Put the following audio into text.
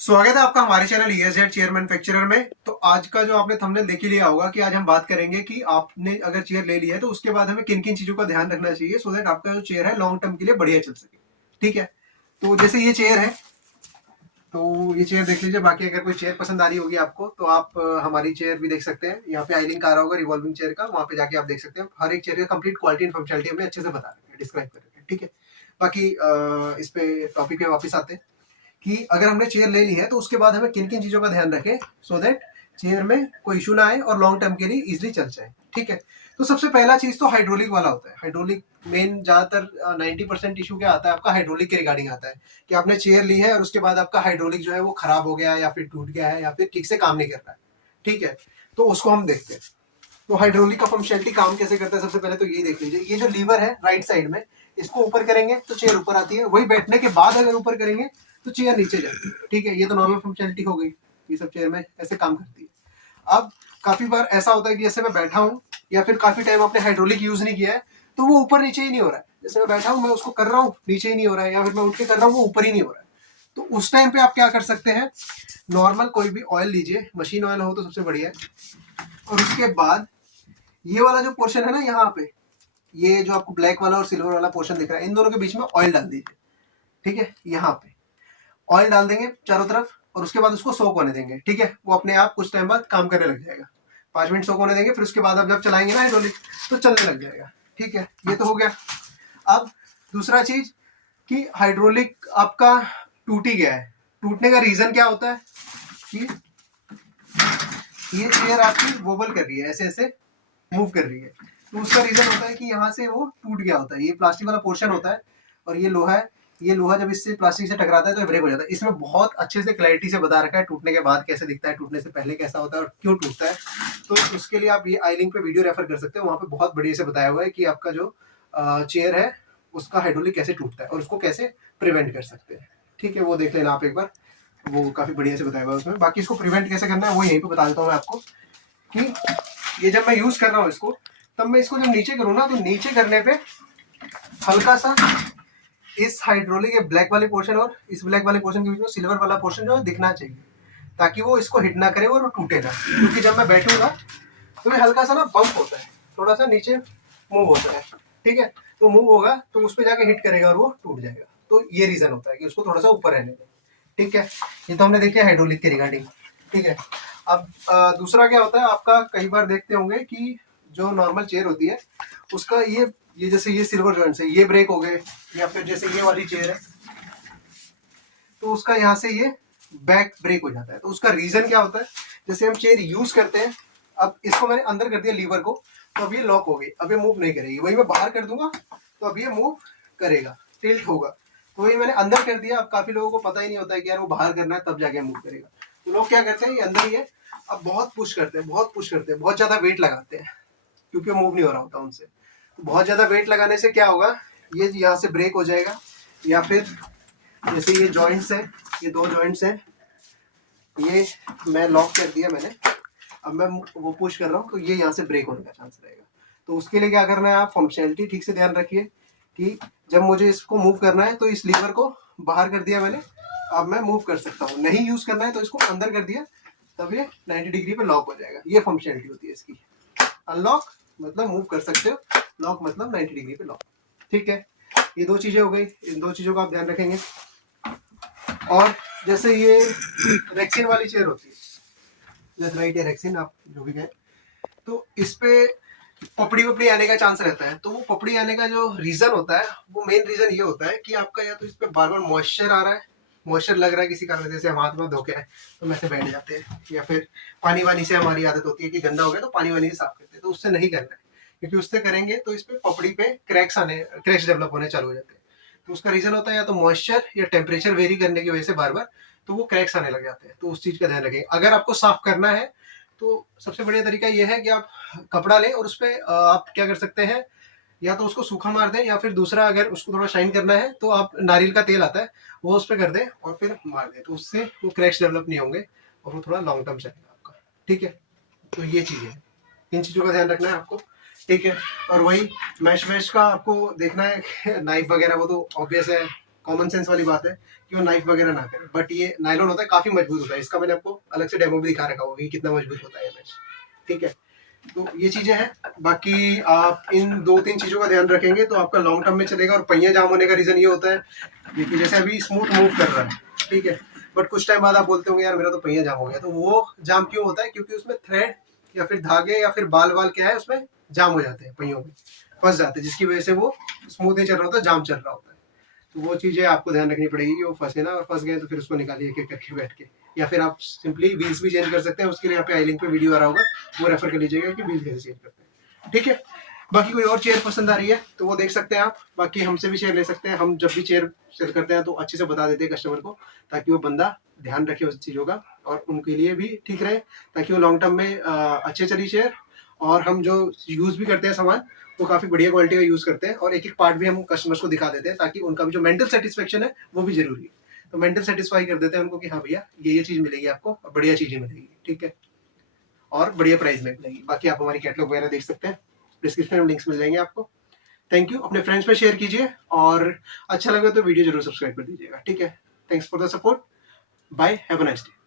स्वागत है आपका हमारे चैनल ESZ चेयर मैन्युफैक्चरर में। तो आज का जो आपने थंबनेल देख ही लिया होगा कि आज हम बात करेंगे कि आपने अगर चेयर ले लिया है तो उसके बाद हमें किन किन चीजों का ध्यान रखना चाहिए सो दैट आपका जो चेयर है लॉन्ग टर्म के लिए बढ़िया चल सके। ठीक है, तो जैसे ये चेयर है, तो ये चेयर देख लीजिए। बाकी अगर कोई चेयर पसंद आ रही होगी आपको तो आप हमारी चेयर भी देख सकते हैं। यहाँ पे आई लिंक आ रहा होगा रिवॉल्विंग चेयर का, वहाँ पे जाके आप देख सकते हैं। हर एक चेयर का कंप्लीट क्वालिटी एंड फंक्शनलिटी हमें अच्छे से बता रखे हैं, डिस्क्राइब कर रखे हैं। ठीक है, बाकी इस पे टॉपिक पे वापस आते हैं कि अगर हमने चेयर ले ली है तो उसके बाद हमें किन किन चीजों का ध्यान रखें सो दैट चेयर में कोई इशू ना आए और लॉन्ग टर्म के लिए इजिली चल जाए। ठीक है, तो सबसे पहला चीज तो हाइड्रोलिक वाला होता है। हाइड्रोलिक मेन ज्यादातर 90% इशू क्या आता है आपका, हाइड्रोलिक के रिगार्डिंग आता है कि आपने चेयर ली है और उसके बाद आपका हाइड्रोलिक जो है वो खराब हो गया है या फिर टूट गया है या फिर ठीक से काम नहीं कर रहा है। ठीक है, तो उसको हम देखते हैं। तो हाइड्रोलिक का फंक्शनलिटी काम कैसे करता है, सबसे पहले तो ये देख लीजिए। ये जो लीवर है राइट साइड में, इसको ऊपर करेंगे तो चेयर ऊपर आती है, वही बैठने के बाद अगर ऊपर करेंगे तो चेयर नीचे जाती है। ठीक है, ये तो नॉर्मल फंक्शनलिटी हो गई, ये सब चेयर में ऐसे काम करती है। अब काफी बार ऐसा होता है कि जैसे मैं बैठा हूँ या फिर काफी टाइम आपने हाइड्रोलिक यूज नहीं किया है तो वो ऊपर नीचे ही नहीं हो रहा है। जैसे मैं बैठा हूँ, मैं उसको कर रहा हूँ, नीचे ही नहीं हो रहा है, या फिर मैं उठ के कर रहा हूँ, वो ऊपर ही नहीं हो रहा है। तो उस टाइम पे आप क्या कर सकते हैं, नॉर्मल कोई भी ऑयल लीजिए, मशीन ऑयल हो तो सबसे बढ़िया है। और उसके बाद ये वाला जो पोर्शन है ना, यहाँ पे ये जो आपको ब्लैक वाला और सिल्वर वाला पोर्शन दिख रहा है, इन दोनों के बीच में ऑयल डाल दीजिए। ठीक है, यहाँ पे ऑयल डाल देंगे चारों तरफ और उसके बाद उसको सोक होने देंगे। ठीक है, वो अपने आप कुछ टाइम बाद काम करने लग जाएगा। 5 मिनट सोक होने देंगे, फिर उसके बाद आप जब चलाएंगे ना हाइड्रोलिक तो चलने लग जाएगा। ठीक है, ये तो हो गया। अब दूसरा चीज कि हाइड्रोलिक आपका टूट ही गया है। टूटने का रीजन क्या होता है कि ये चेयर आपकी वोबल कर रही है, ऐसे ऐसे मूव कर रही है। तो उसका रीजन होता है कि यहाँ से वो टूट गया होता है। ये प्लास्टिक वाला पोर्शन होता है और ये लोहा है। ये लोहा जब इससे प्लास्टिक से टकराता है तो ब्रेक हो जाता है। इसमें बहुत अच्छे से क्लैरिटी से बता रखा है टूटने के बाद कैसे दिखता है, टूटने से पहले कैसा होता है और क्यों टूटता है। तो उसके लिए आप ये आई लिंक पे वीडियो रेफर कर सकते हो, वहाँ पे बहुत बढ़िया से बताया हुआ है कि आपका जो चेयर है उसका हाइड्रोलिक कैसे टूटता है और उसको कैसे प्रिवेंट कर सकते हैं। ठीक है, वो देख लेना आप एक बार, वो काफी बढ़िया से बताया हुआ है उसमें। बाकी इसको प्रिवेंट कैसे करना है वो यहीं पे बता देता हूँ मैं आपको कि ये जब मैं यूज कर रहा हूँ इसको, तब मैं इसको जब नीचे करूँ ना तो नीचे करने पे हल्का सा इस हाइड्रोलिक के ब्लैक वाले पोर्शन और इस ब्लैक वाले पोर्शन के बीच में सिल्वर वाला पोर्शन जो है दिखना चाहिए, ताकि वो इसको हिट ना करे और वो टूटे ना। क्योंकि जब मैं बैठूंगा तो ये हल्का सा ना बम्प होता है, थोड़ा सा नीचे मूव होता है। ठीक है, तो मूव होगा तो उस पर जाके हिट करेगा और वो टूट जाएगा। तो ये रीजन होता है कि उसको थोड़ा सा ऊपर रहने दें। ठीक है, ये तो हमने देखा हाइड्रोलिक के रिगार्डिंग। ठीक है, अब दूसरा क्या होता है आपका, कई बार देखते होंगे कि जो नॉर्मल चेयर होती है उसका ये जैसे ये सिल्वर जॉइंट्स है, ये ब्रेक हो गए, या फिर जैसे ये वाली चेयर है तो उसका यहाँ से ये बैक ब्रेक हो जाता है। तो उसका रीजन क्या होता है, जैसे हम चेयर यूज करते हैं, अब इसको मैंने अंदर कर दिया लीवर को, तो अब ये लॉक हो गई, अब ये मूव नहीं करेगी। वही मैं बाहर कर दूंगा तो अब ये मूव करेगा, टिल्ट होगा। तो वही मैंने अंदर कर दिया। अब काफी लोगों को पता ही नहीं होता है कि यार वो बाहर करना है तब जाके मूव करेगा। तो लोग क्या करते हैं, ये अंदर ही है, अब बहुत पुश करते हैं, बहुत पुश करते हैं, बहुत ज्यादा वेट लगाते हैं क्योंकि मूव नहीं हो रहा होता उनसे। तो बहुत ज्यादा वेट लगाने से क्या होगा, ये यहाँ से ब्रेक हो जाएगा, या फिर जैसे ये जॉइंट्स है, ये दो जॉइंट्स हैं, ये मैं लॉक कर दिया मैंने, अब मैं वो पुश कर रहा हूँ तो ये यहाँ से ब्रेक होने का चांस रहेगा। तो उसके लिए क्या करना है, आप फंक्शनलिटी ठीक से ध्यान रखिए कि जब मुझे इसको मूव करना है तो इस लीवर को बाहर कर दिया मैंने, अब मैं मूव कर सकता हूँ। नहीं यूज करना है तो इसको अंदर कर दिया, तब ये 90 डिग्री पे लॉक हो जाएगा। ये फंक्शनलिटी होती है इसकी। अनलॉक मतलब मूव कर सकते हो, लॉक मतलब 90 डिग्री पे लॉक। ठीक है, ये दो चीजें हो गई, इन दो चीजों का आप ध्यान रखेंगे। और जैसे ये रेक्सिन वाली चेयर होती है, लेथराइट या रेक्सिन आप जो भी कहें, तो इस पे पपड़ी वपड़ी आने का चांस रहता है। तो वो पपड़ी आने का जो रीजन होता है, वो मेन रीजन ये होता है कि आपका या तो इस पे बार बार मॉइस्चर आ रहा है, मॉइस्चर लग रहा है किसी कारण, जैसे हम हाथ में धो के आए तो हम ऐसे बैठ जाते हैं, या फिर पानी वानी से हमारी आदत होती है कि गंदा हो गया तो पानी वानी से साफ करते हैं। तो उससे नहीं करना है, क्योंकि उससे करेंगे तो इस पे पपड़ी पे क्रैक्स डेवलप होने चालू हो जाते हैं। तो उसका रीजन होता है या तो मॉइस्चर या टेम्परेचर वेरी करने की वजह से बार बार तो वो क्रैक्स आने लग जाते हैं। तो उस चीज का ध्यान रखें। अगर आपको साफ करना है तो सबसे बढ़िया तरीका ये है कि आप कपड़ा लें और उस पर आप क्या कर सकते हैं, या तो उसको सूखा मार दें, या फिर दूसरा अगर उसको थोड़ा शाइन करना है तो आप नारियल का तेल आता है वो उस पर कर दें और फिर मार दें, तो उससे वो क्रैक्स डेवलप नहीं होंगे और वो थोड़ा लॉन्ग टर्म चलेगा आपका। ठीक है, तो ये चीजें हैं, इन चीजों का ध्यान रखना है आपको। ठीक है, और वही मैश वैश का आपको देखना है, नाइफ वगैरह वो तो ऑब्वियस है, कॉमन सेंस वाली बात है कि वो नाइफ वगैरह ना करे, बट ये नायलॉन होता है, काफी मजबूत होता है। इसका मैंने आपको अलग से डेमो भी दिखा रखा होगा कि कितना मजबूत होता है ये मैश, ठीक है। तो ये चीजें हैं। बाकी आप इन 2-3 चीजों का ध्यान रखेंगे तो आपका लॉन्ग टर्म में चलेगा। और पहिया जाम होने का रीजन ये होता है देखिए, जैसे अभी स्मूथ मूव कर रहा है, ठीक है, बट कुछ टाइम बाद आप बोलते होंगे यार मेरा तो पहिया जाम हो गया। तो वो जाम क्यों होता है? क्योंकि उसमें थ्रेड या फिर धागे या फिर बाल क्या है उसमें जाम हो जाते हैं, पहियों में फंस जाते हैं, जिसकी वजह से वो स्मूथ नहीं चल रहा होता, जाम चल रहा होता है। तो वो चीजें आपको ध्यान रखनी पड़ेगी कि वो फंसे ना, और फंस गए तो फिर उसको निकालिए एक एक करके बैठ के, या फिर आप सिंपली व्हील्स भी चेंज कर सकते हैं। उसके लिए यहाँ पे आई लिंक पे वीडियो आ रहा होगा, वो रेफर कर लीजिएगा कि व्हील कैसे चेंज करते हैं, ठीक है। बाकी कोई और चेयर पसंद आ रही है तो वो देख सकते हैं आप। बाकी हमसे भी चेयर ले सकते हैं, हम जब भी चेयर सेल करते हैं तो अच्छे से बता देते हैं कस्टमर को, ताकि वो बंदा ध्यान रखे उस चीज़ों का और उनके लिए भी ठीक रहे, ताकि वो लॉन्ग टर्म में अच्छे चली चेयर। और हम जो यूज़ भी करते हैं सामान वो काफ़ी बढ़िया क्वालिटी का यूज़ करते हैं, और एक एक पार्ट भी हम कस्टमर्स को दिखा देते हैं, ताकि उनका भी जो मेंटल सेटिस्फेक्शन है वो भी जरूरी है। तो मेंटल सेटिस्फाई कर देते हैं उनको कि हाँ भैया ये चीज़ मिलेगी आपको, और बढ़िया चीज़ें मिलेगी, ठीक है, और बढ़िया प्राइस में मिलेगी। बाकी आप हमारी कैटलॉग वगैरह देख सकते हैं, डिस्क्रिप्शन में लिंक्स मिल जाएंगे आपको। थैंक यू, अपने फ्रेंड्स में शेयर कीजिए, और अच्छा लगे तो वीडियो जरूर सब्सक्राइब कर दीजिएगा, ठीक है। Thanks for the support, bye, have a nice day.